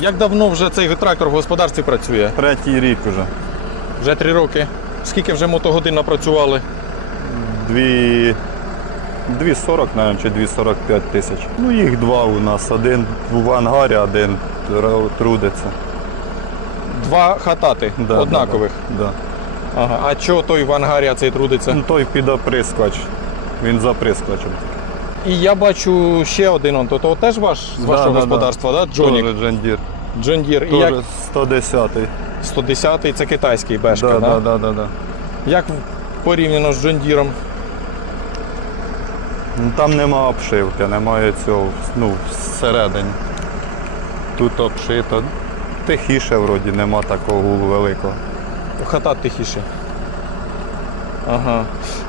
Як давно вже цей трактор в господарстві працює? Третій рік уже. Вже три роки. Скільки вже мотогодин напрацювали? Дві. 2,40, мабуть, чи 2,45 тисяч. Ну, їх два у нас. Один в ангарі, один трудиться. Два хатати Да, однакових. Да, да. Ага. А чого той в ангарі, а цей трудиться? Ну, той під оприскувач. Він за прискочем. І я бачу ще один, он, то, то теж ваш з вашого господарства, да, Джонік? Джондір. Джон Дір. І як 110 110-й це китайський бешка, Да, да? да, да, да. Як порівняно з Діром? Ну, Там нема обшивки, немає цього ну, всередині. Тут обшито. Тихіше вроді нема такого гулу великого. Хата тихіше. Ага.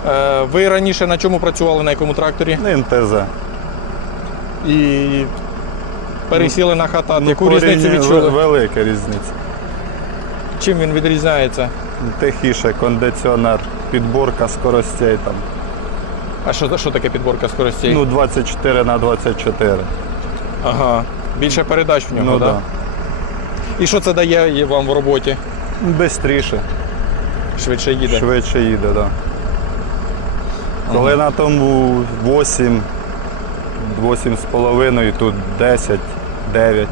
Е, ви раніше на чому працювали, на якому тракторі? Ну, МТЗ. І пересіли на хатат. Яку Ну, різницю порівняно відчули? Велика різниця. Чим він відрізняється? Тихіше, кондиціонер, підборка скоростей там. А що, що таке підборка скоростей? Ну, 24 на 24. ага. Більше передач в ньому, Ну, да? да. І що це дає вам в роботі? Бистріше, Швидше їде. швидше їде, так. Да. Коли на тому 8, 8 з половиною, тут 10, 9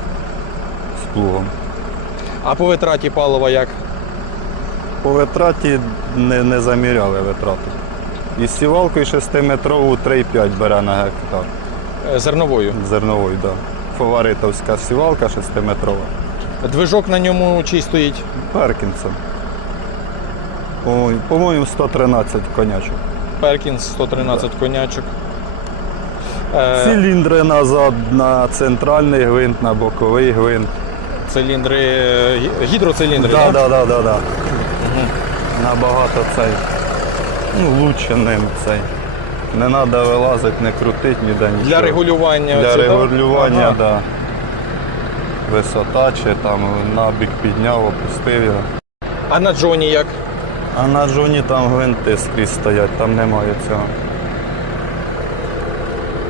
з плугом. А по витраті палива як? По витраті не, не заміряли витрату. І сівалкою 6-метрову 3,5 бере на гектар. Е, Зерновою. Зерновою, так. Да. Фаворитовська сівалка 6-метрова. Движок на ньому чий стоїть? Перкінсон. Ой, По-моєму, 113 конячок. Перкінс 113 конячок. Е, Циліндри назад на центральний гвинт, на боковий гвинт. циліндри, е, гі- гідроциліндри. Так, да? так, так, так, так. Набагато цей. Ну, лучше ним цей. Не треба вилазити, не крутити ніде нічого. Для регулювання. Для да? регулювання, Ага. так. Да. Висота чи там набік підняв, опустив його. А на Джоні як? А на джоні там гвинти скрізь стоять, там немає цього.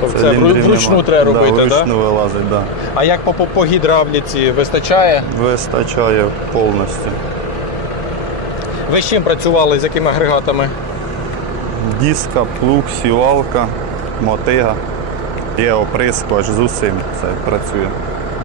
Тобто це Циліндрів вручну нема. треба робити, так? Да? вручну вилазить, так. А як по, по, по гідравліці вистачає? Да. Вистачає повністю. Ви з чим працювали, з якими агрегатами? Диска, плуг, сівалка, мотига. Є оприскувач з усім це працює.